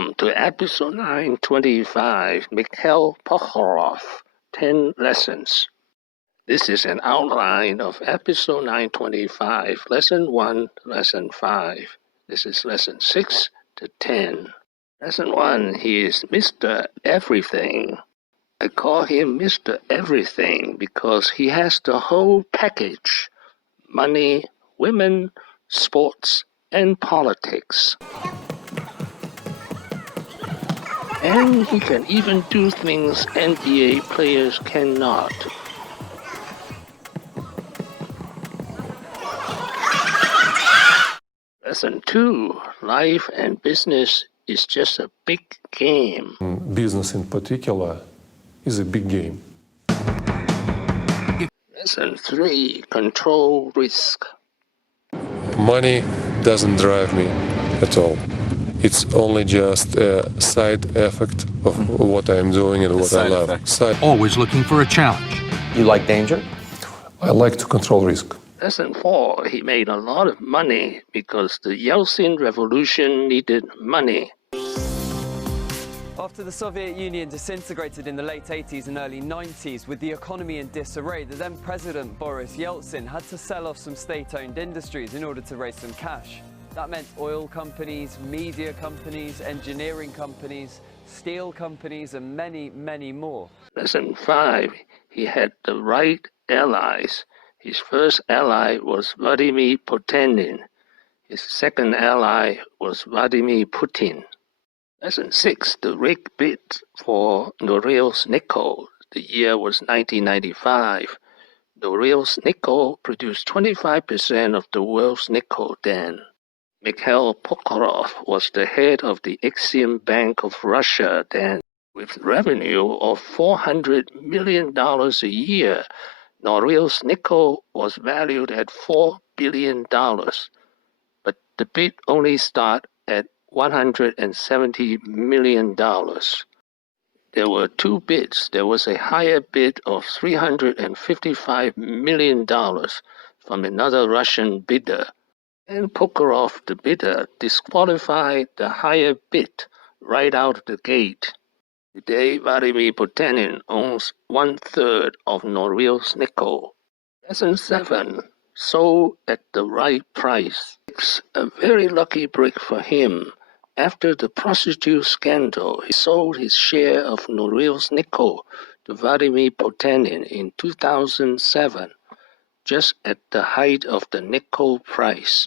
Welcome to episode 925, Mikhail Prokhorov, 10 Lessons. This is an outline of episode 925, lesson 1, lesson 5. This is lesson 6 to 10. Lesson 1, he is Mr. Everything. I call him Mr. Everything because he has the whole package: money, women, sports, and politics. And he can even do things NBA players cannot. Lesson 2, life and business is just a big game. Business in particular is a big game. Lesson 3, control risk. Money doesn't drive me at all. It's only just a side effect of what I'm doing and what I love. Always looking for a challenge. You like danger? I like to control risk. Lesson 4, he made a lot of money because the Yeltsin Revolution needed money. After the Soviet Union disintegrated in the late 80s and early 90s, with the economy in disarray, the then President Boris Yeltsin had to sell off some state-owned industries in order to raise some cash. That meant oil companies, media companies, engineering companies, steel companies, and many, many more. Lesson 5, he had the right allies. His first ally was Vladimir Potanin. His second ally was Vladimir Putin. Lesson 6, the rig bid for Norilsk Nickel. The year was 1995. Norilsk Nickel produced 25% of the world's nickel then. Mikhail Prokhorov was the head of the Exim Bank of Russia then. With revenue of $400 million a year, Norilsk Nickel was valued at $4 billion. But the bid only started at $170 million. There were two bids. There was a higher bid of $355 million from another Russian bidder. And Prokhorov, the bidder, disqualified the higher bid right out of the gate. Today, Vladimir Potanin owns 1/3 of Norilsk Nickel. Lesson 7, sold at the right price. It's a very lucky break for him. After the prostitute scandal, he sold his share of Norilsk Nickel to Vladimir Potanin in 2007, just at the height of the nickel price,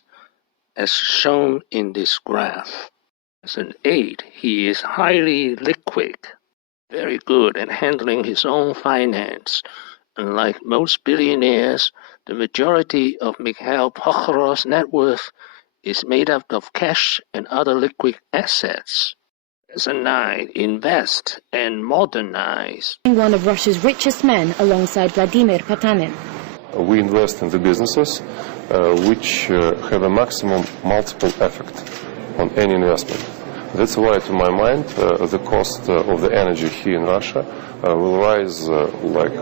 as shown in this graph. Lesson 8, he is highly liquid, very good at handling his own finance. Unlike most billionaires, the majority of Mikhail Prokhorov's net worth is made up of cash and other liquid assets. Lesson 9, invest and modernize. One of Russia's richest men alongside Vladimir Potanin. We invest in the businesses which have a maximum multiple effect on any investment. That's why, to my mind, the cost of the energy here in Russia will rise like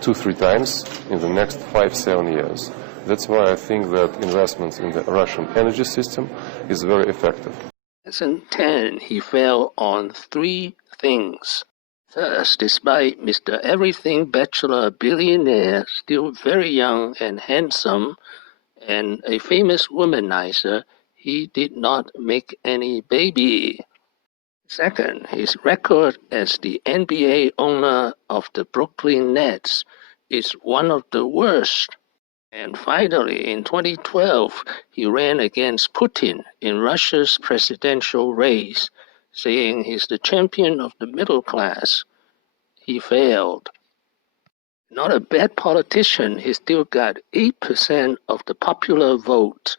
2-3 times in the next 5-7 years. That's why I think that investments in the Russian energy system is very effective. Lesson 10, he fell on 3 things. First, despite Mr. Everything Bachelor billionaire, still very young and handsome, and a famous womanizer, he did not make any baby. Second, his record as the NBA owner of the Brooklyn Nets is one of the worst. And finally, in 2012, he ran against Putin in Russia's presidential race, saying he's the champion of the middle class. He failed. Not a bad politician, he still got 8% of the popular vote.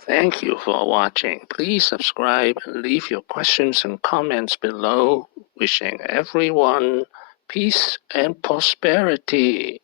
Thank you for watching. Please subscribe and leave your questions and comments below. Wishing everyone peace and prosperity.